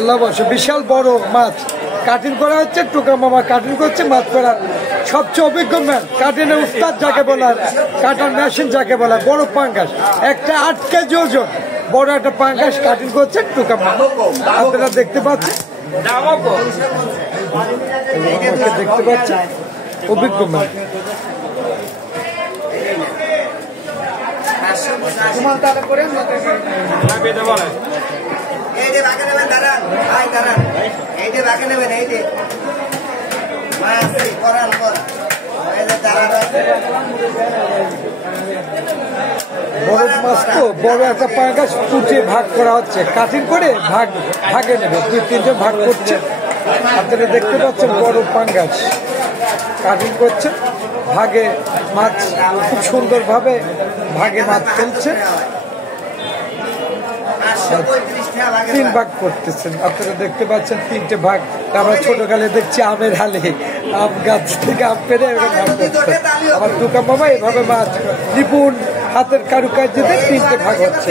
আল্লাহ বসে বিশাল বড় মাছ কাটিং করা হচ্ছে। টুকা মামা কাটিং করছে মাছ করার সবচেয়ে অভিজ্ঞ ম্যান, কাটিংয়ের উস্তাদ যাকে বলার, কাটার মেশিন যাকে বলা। বড় পাঙ্গাস একটা 8 কেজি ওজন বড় একটা পাঙ্গাস কাটিং করছে টুকা মামা। আপনারা দেখতে পাচ্ছেন, দেখতে পাচ্ছেন অভিজ্ঞ ম্যান। বড় মাছ তো বড় একটা পাঙ্গাস কুচিয়ে ভাগ করা হচ্ছে, কাটিং করে ভাগে নেবে, 2-3 ভাগ করছে। আপনারা দেখতে পাচ্ছেন বড় পাঙ্গাস কাটিং করছে, ভাগে মাছ খুব সুন্দরভাবে ভাগে মাছ ফেলছে। 3 ভাগ করতেছেন, আপনারা দেখতে পাচ্ছেন 3টে ভাগ। আমরা ছোটকালে দেখছি আমের হালে আম গাছ থেকে আম পেরে আমার টুকা মামা এভাবে মাছ নিপুণ হাতের কারুকার্যতে 3টে ভাগ হচ্ছে।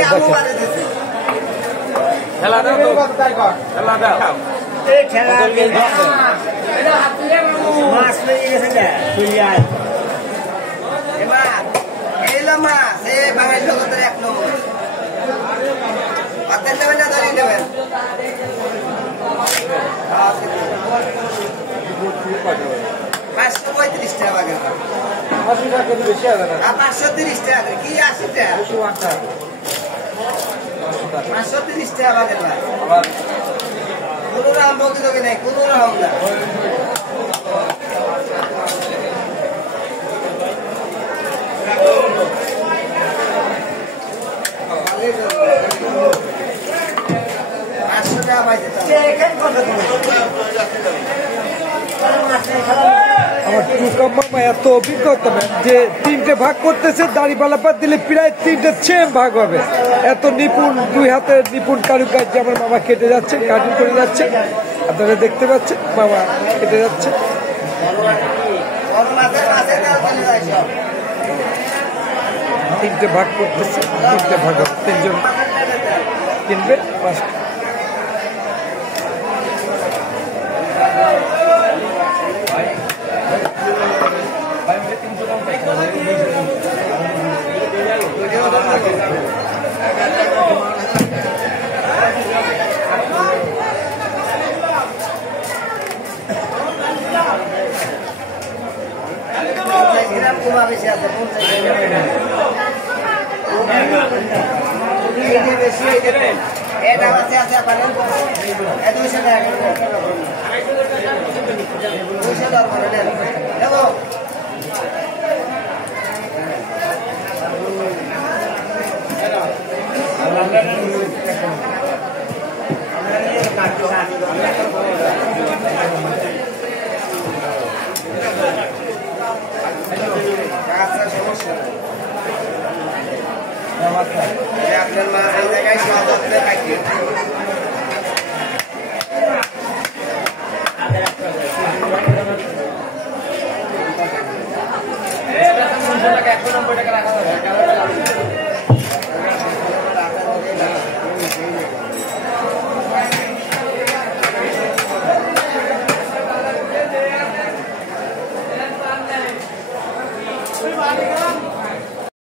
দেখেন আমার টুকা মামা এত অভিজ্ঞতা যে 3টে ভাগ করতেছে, দাড়িপাল্লা বাদ দিলে প্রায় 3টে সেম ভাগ হবে। এত নিপুণ, 2 হাতের নিপুণ কারুকার্য আমার মামা কেটে যাচ্ছে, কাটিং করে যাচ্ছে। আপনারা দেখতে পাচ্ছেন মামা কেটে যাচ্ছে। 3টে ভাগ করতেছে, 3টে ভাগ হবে, 3জন কিনবে 5টা। $1 টাকা